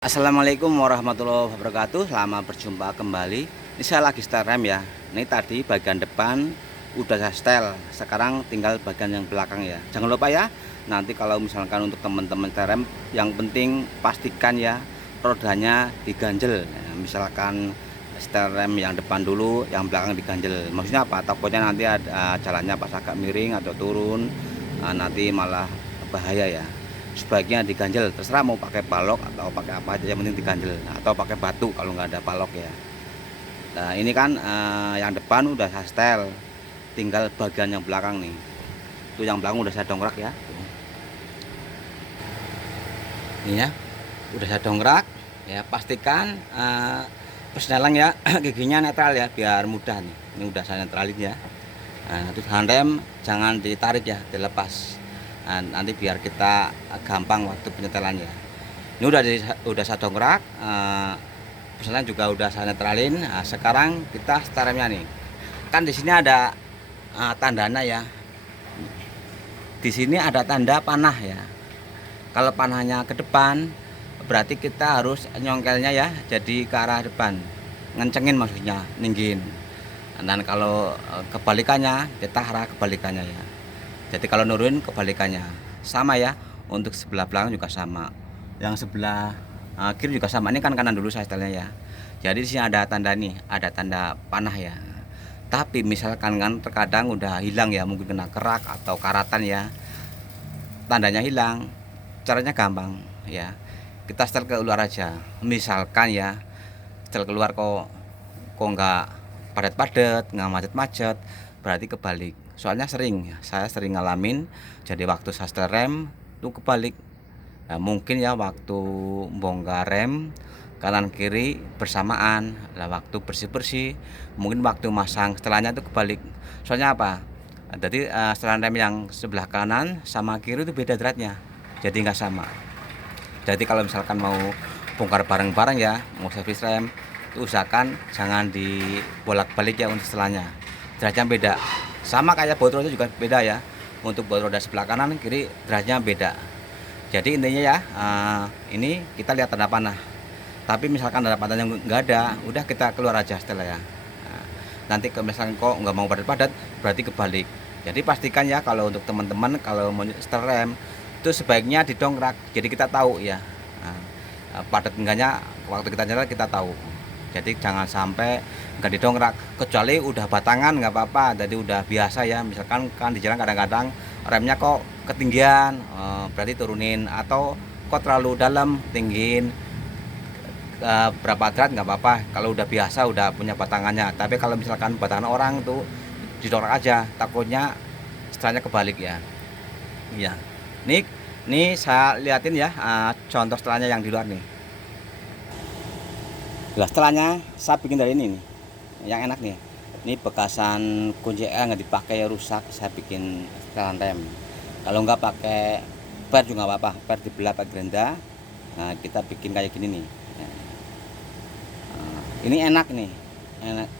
Assalamualaikum warahmatullahi wabarakatuh. Selamat berjumpa kembali. Ini saya lagi setel rem ya. Ini tadi bagian depan udah saya setel. Sekarang tinggal bagian yang belakang ya. Jangan lupa ya, nanti kalau misalkan untuk teman-teman setel rem, yang penting pastikan ya rodanya diganjel ya. Misalkan setel rem yang depan dulu, yang belakang diganjel. Maksudnya apa? Takutnya nanti ada jalannya pas agak miring atau turun, nanti malah bahaya ya. Sebaiknya diganjel, terserah mau pakai balok atau pakai apa aja, yang penting diganjel. Atau pakai batu kalau nggak ada balok ya. Nah ini kan yang depan udah saya setel, tinggal bagian yang belakang nih. Itu yang belakang udah saya dongkrak ya. Ini ya, udah saya dongkrak ya. Pastikan persneling ya giginya netral ya, biar mudah nih. Ini udah saya netralin ya. Nah, terus handrem jangan ditarik ya, dilepas. Nah, nanti biar kita gampang waktu penyetelannya. Ini udah saya dongkrak, persneling juga udah saya netralin. Nah, sekarang kita setel remnya nih. Kan di sini ada tandanya ya. Di sini ada tanda panah ya. Kalau panahnya ke depan, berarti kita harus nyongkelnya ya, jadi ke arah depan, ngencengin maksudnya, ninggin. Dan kalau kebalikannya, kita arah kebalikannya ya. Jadi kalau nurunin kebalikannya, sama ya. Untuk sebelah belakang juga sama. Yang sebelah kiri juga sama. Ini kan kanan dulu saya setelnya ya. Jadi di sini ada tanda nih, ada tanda panah ya. Tapi misalkan kan terkadang udah hilang ya, mungkin kena kerak atau karatan ya, tandanya hilang. Caranya gampang ya, kita setel keluar aja. Misalkan ya, setel keluar kok nggak padat-padat, nggak macet-macet, berarti kebalik. Soalnya sering ya, saya sering ngalamin, jadi waktu saya setel rem tuh kebalik. Nah, mungkin ya waktu bongkar rem kanan kiri bersamaan lah, waktu bersih-bersih, mungkin waktu masang setelannya tuh kebalik. Soalnya apa? Jadi setelan rem yang sebelah kanan sama kiri itu beda derajatnya, jadi nggak sama. Jadi kalau misalkan mau bongkar bareng-bareng ya, mau servis rem, itu usahakan jangan dibolak-balik ya untuk setelahnya, derajatnya beda. Sama kayak baut roda juga beda ya, untuk baut roda sebelah kanan kiri derajatnya beda. Jadi intinya ya, ini kita lihat tanda panah. Tapi misalkan tanda panahnya nggak ada, udah kita keluar aja setelah ya. Nah, nanti misalkan kok nggak mau padat-padat, berarti kebalik. Jadi pastikan ya, kalau untuk teman-teman kalau mau setel rem itu sebaiknya didongkrak, jadi kita tahu ya. Nah, padat enggaknya waktu kita nyetel kita tahu. Jadi jangan sampai nggak didongkrak, kecuali udah batangan nggak apa-apa, jadi udah biasa ya. Misalkan kan di jalan kadang-kadang remnya kok ketinggian, berarti turunin, atau kok terlalu dalam, tinggiin berapa derajat nggak apa-apa kalau udah biasa, udah punya batangannya. Tapi kalau misalkan batangan orang tuh didongkrak aja, takutnya setelahnya kebalik ya. Iya. Nih saya liatin ya, contoh setelahnya yang di luar nih. Nah, setelahnya saya bikin dari ini nih, yang enak nih. Ini bekasan kunci L nggak dipakai rusak, saya bikin setelan rem. Kalau nggak pakai per juga nggak apa-apa, per dibelah pakai gerinda. Nah, kita bikin kayak gini nih. Nah, ini enak nih,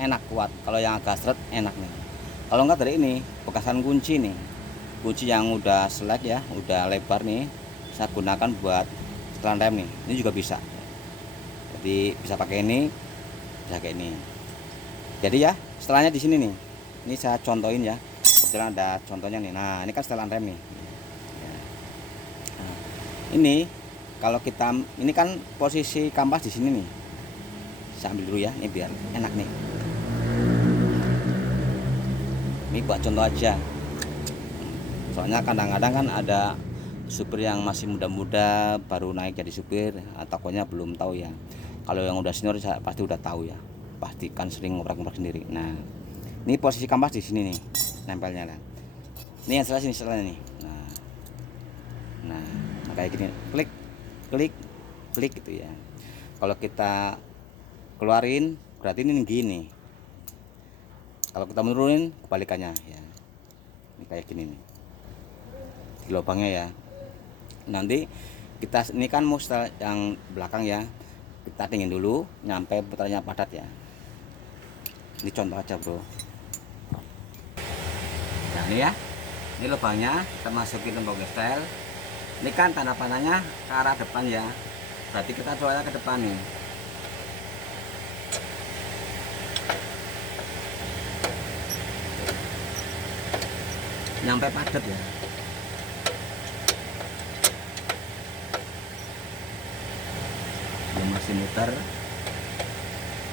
enak kuat. Kalau yang agak seret enak nih. Kalau nggak dari ini bekasan kunci nih, kunci yang udah selek ya, udah lebar nih, saya gunakan buat setelan rem nih. Ini juga bisa. Jadi bisa pakai ini, bisa kayak ini. Jadi ya setelahnya di sini nih. Ini saya contohin ya. Kebetulan ada contohnya nih. Nah ini kan setelan rem nih. Nah, ini kalau kita, ini kan posisi kampas di sini nih. Saya ambil dulu ya, ini biar enak nih. Ini buat contoh aja. Soalnya kadang-kadang kan ada supir yang masih muda-muda baru naik jadi supir, takutnya belum tahu ya. Kalau yang udah senior saya pasti udah tahu ya, pastikan sering ngoprek-ngoprek sendiri. Nah ini posisi kampas di sini nih, nempelnya kan. Ini yang salah sini nih. Nah kayak gini, klik klik klik gitu ya. Kalau kita keluarin berarti ini gini, kalau kita menurunin kebalikannya ya. Ini kayak gini nih di lubangnya ya. Nanti kita ini kan mau setel yang belakang ya, kita dingin dulu nyampe putarnya padat ya. Ini contoh aja bro. Nah ini ya, ini lubangnya kita masukin tembok gestel. Ini kan tanda panahnya ke arah depan ya, Berarti kita coba ke depan nih. Nyampe padat ya. Dia masih muter.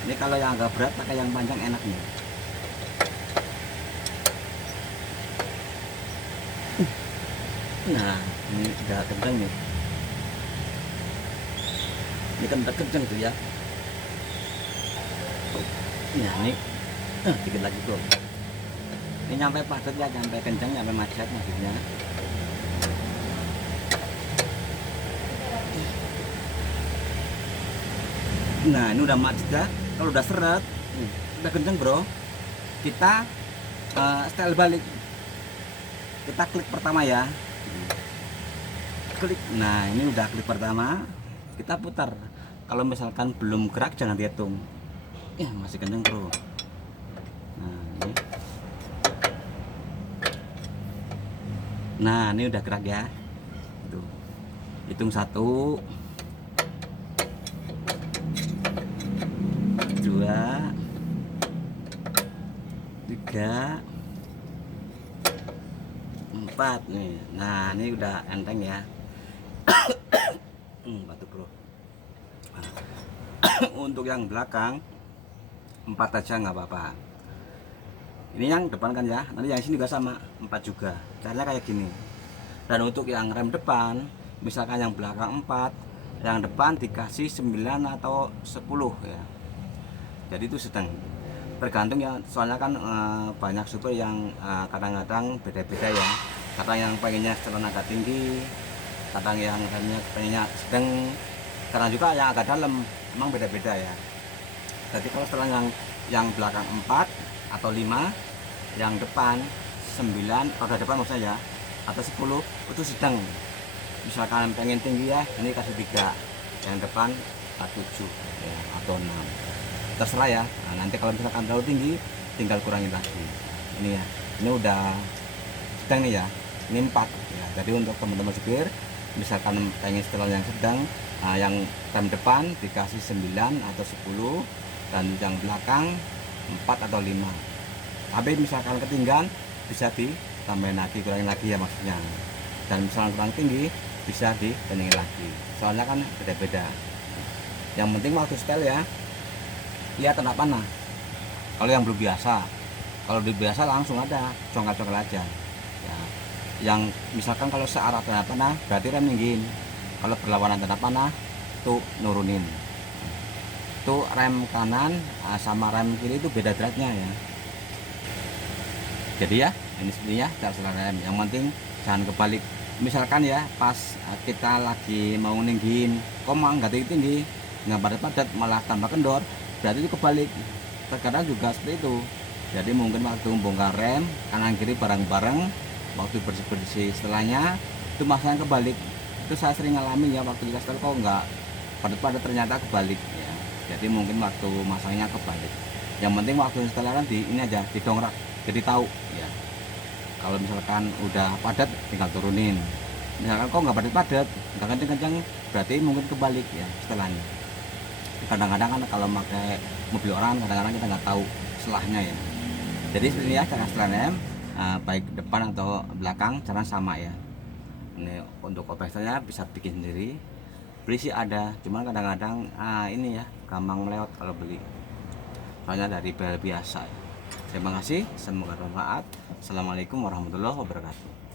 Ini kalau yang agak berat pakai yang panjang enak nih. Nah, ini udah kenceng nih. Ini kan udah kenceng tuh ya. Nah, ini dikit lagi bro. Ini nyampe padat ya, nyampe kenceng, nyampe macet maksudnya. Nah, ini udah macet ya. Kalau udah seret, udah kenceng bro, kita setel balik. Kita klik pertama ya. Klik. Nah, ini udah klik pertama. Kita putar. Kalau misalkan belum gerak jangan dihitung. Ya, masih kenceng bro. Nah, ini. Nah, ini udah gerak ya. Tuh. Hitung 1 2 3 4 nih. Nah, ini udah enteng ya. Batuk bro. Untuk yang belakang 4 aja nggak apa-apa. Ini yang depan kan ya, nanti yang sini juga sama 4 juga. Caranya kayak gini. Dan untuk yang rem depan, misalkan yang belakang 4, yang depan dikasih 9 atau 10 ya. Jadi itu sedang tergantung ya, soalnya kan banyak supir yang kadang-kadang beda-beda ya. Kadang yang pengennya setelan agak tinggi, kadang yang pengennya sedang, kadang juga yang agak dalam, emang beda-beda ya. Jadi kalau setelan yang belakang 4 atau 5, yang depan 9, roda depan maksudnya ya, atau 10 itu sedang. Misalkan pengen tinggi ya, ini kasih 3, yang depan 7 ya, atau 6, terserah ya. Nah, nanti kalau misalkan terlalu tinggi tinggal kurangin lagi. Ini ya, ini udah sedang nih ya, ini 4 ya. Jadi untuk teman-teman supir misalkan pengen setelan yang sedang, yang rem depan dikasih 9 atau 10, dan yang belakang 4 atau 5. Tapi misalkan ketinggian bisa ditambahin lagi, kurangin lagi ya maksudnya. Dan misalkan kurang tinggi bisa dikencengin lagi, soalnya kan beda-beda. Yang penting waktu setel ya, lihat tanda panah. Kalau yang belum biasa, kalau belum biasa langsung ada congkel-congkel aja ya. Yang misalkan kalau searah tanda panah berarti rem ninggiin, kalau berlawanan tanda panah tuh nurunin. Tuh rem kanan sama rem kiri itu beda derajatnya ya. Jadi ya, ini sebenarnya cara setel rem. Yang penting jangan kebalik. Misalkan ya pas kita lagi mau ninggiin, kok mau nggak tinggi, nggak padat-padat malah tambah kendor, berarti itu kebalik. Terkadang juga seperti itu. Jadi mungkin waktu bongkar rem kanan kiri bareng-bareng, waktu bersih-bersih setelahnya itu masanya kebalik. Itu saya sering ngalami ya, waktu kita setel kok nggak padat-padat, ternyata kebalik ya. Jadi mungkin waktu masangnya kebalik. Yang penting waktu setelah di ini aja didongkrak, jadi tahu ya. Kalau misalkan udah padat tinggal turunin. Misalkan kok nggak padat-padat, nggak kenceng-kenceng, berarti mungkin kebalik ya setelahnya. Kadang-kadang kan kalau pakai mobil orang, kadang-kadang kita nggak tahu selahnya ya. Jadi sebenarnya cara setelan rem baik depan atau belakang cara sama ya. Ini untuk kompresornya bisa bikin sendiri, beli sih ada, cuman kadang-kadang ini ya gampang melewat kalau beli, soalnya dari bel biasa ya. Terima kasih, semoga bermanfaat. Assalamualaikum warahmatullahi wabarakatuh.